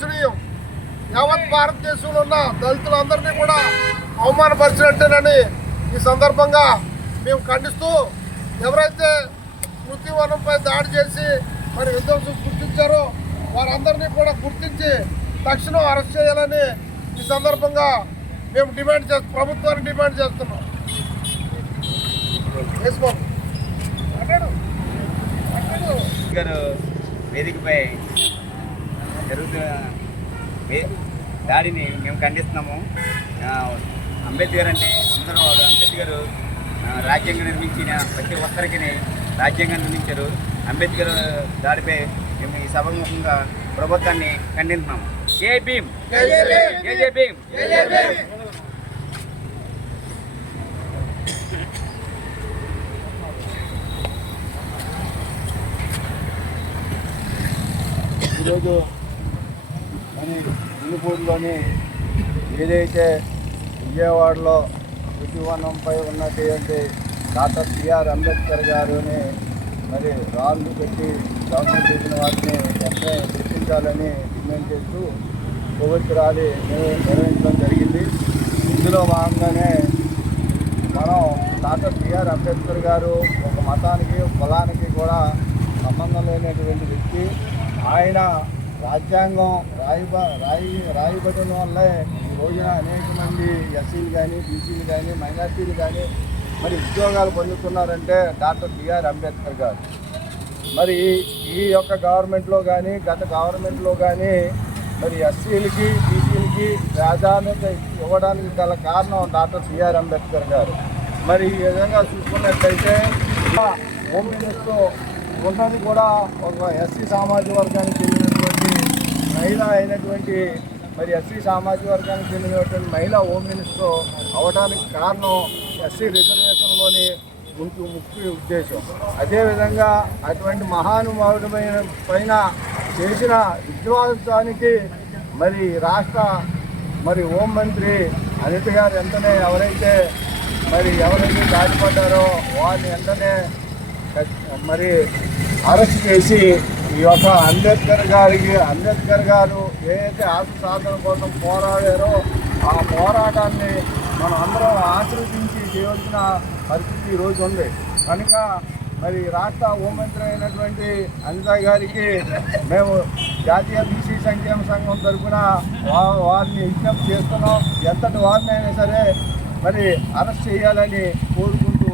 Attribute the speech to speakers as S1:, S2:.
S1: శోచనీయం యావత్ భారతదేశంలో ఉన్న దళితులందరినీ కూడా అవమానపరిచినట్టేనని ఈ సందర్భంగా మేము ఖండిస్తూ ఎవరైతే మృత్యువనంపై దాడి చేసి మరి విధ్వంసం సృష్టించారో వారందరినీ కూడా గుర్తించి తక్షణం అరెస్ట్ చేయాలని ఈ సందర్భంగా మేము డిమాండ్ చేస్తాం ప్రభుత్వాన్ని డిమాండ్ చేస్తున్నాం. ఎస్
S2: గారు వేదికపై జరుగుతున్న దాడిని మేము ఖండిస్తున్నాము. అంబేద్కర్ అంటే అందరూ వాడు. అంబేద్కర్ రాజ్యాంగం నిర్మించిన ప్రతి ఒక్కరికి రాజ్యాంగం నిర్మించారు. అంబేద్కర్ దాడిపై మేము ఈ సభముఖంగా ప్రభుత్వాన్ని ఖండిస్తున్నాము. జై భీమ్!
S1: జై భీమ్.
S3: ఈరోజు మరి గుండిపూడిలోని ఏదైతే విజయవాడలో ఋషివనంపై ఉన్నటువంటి డాక్టర్ బిఆర్ అంబేద్కర్ గారిని మరి రాళ్ళు పెట్టి గవర్నమెంట్ చేసిన వాటిని వెంటనే గుర్తించాలని డిమాండ్ చేస్తూ కోవిడ్ ర్యాలీ నిర్వహించడం జరిగింది. ఇందులో భాగంగానే మనం డాక్టర్ బిఆర్ అంబేద్కర్ గారు ఒక మతానికి కులానికి కూడా సంబంధం లేనటువంటి వ్యక్తి. ఆయన రాజ్యాంగం రాయబ రాయి రాయబడిన వల్లే ఈ రోజున అనేక మంది ఎస్సీలు కానీ బీసీలు కానీ మైనార్టీలు కానీ మరి ఉద్యోగాలు పొందుతున్నారంటే డాక్టర్ బిఆర్ అంబేద్కర్ గారు. మరి ఈ యొక్క గవర్నమెంట్లో కానీ గత గవర్నమెంట్లో కానీ మరి ఎస్సీలకి బీసీలకి ప్రాధాన్యత ఇవ్వడానికి గల కారణం డాక్టర్ బిఆర్ అంబేద్కర్ గారు. మరి ఈ విధంగా చూసుకున్నట్లయితే హోమ్ మినిస్టర్ ఉన్నది కూడా ఒక ఎస్సీ సామాజిక వర్గానికి చెందిన మహిళ అయినటువంటి మరి ఎస్సీ సామాజిక వర్గానికి చెందినటువంటి మహిళ హోమ్ మినిస్టర్ అవడానికి కారణం ఎస్సీ రిజర్వేషన్లోని ముఖ్య ముఖ్య ఉద్దేశం. అదేవిధంగా అటువంటి మహానుభావుడమైన పైన చేసిన విద్వాంసానికి మరి రాష్ట్ర మరి హోం మంత్రి అనిత గారు వెంటనే ఎవరైతే మరి ఎవరైతే దాటిపడ్డారో వారిని వెంటనే మరి అరెస్ట్ చేసి ఈ యొక్క అంబేద్కర్ గారికి అంబేద్కర్ గారు ఏదైతే ఆశ సాధన కోసం పోరాడారో ఆ పోరాటాన్ని మనం అందరం ఆశీర్వదించి చేయవలసిన పరిస్థితి ఈరోజు ఉంది. కనుక మరి రాష్ట్ర హోంమంత్రి అయినటువంటి అనిత గారికి మేము జాతీయ బీసీ సంక్షేమ సంఘం తరఫున వారిని విజ్ఞప్తి చేస్తున్నాం. ఎంతటి వారినైనా సరే మరి అరెస్ట్ చేయాలని కోరుకుంటూ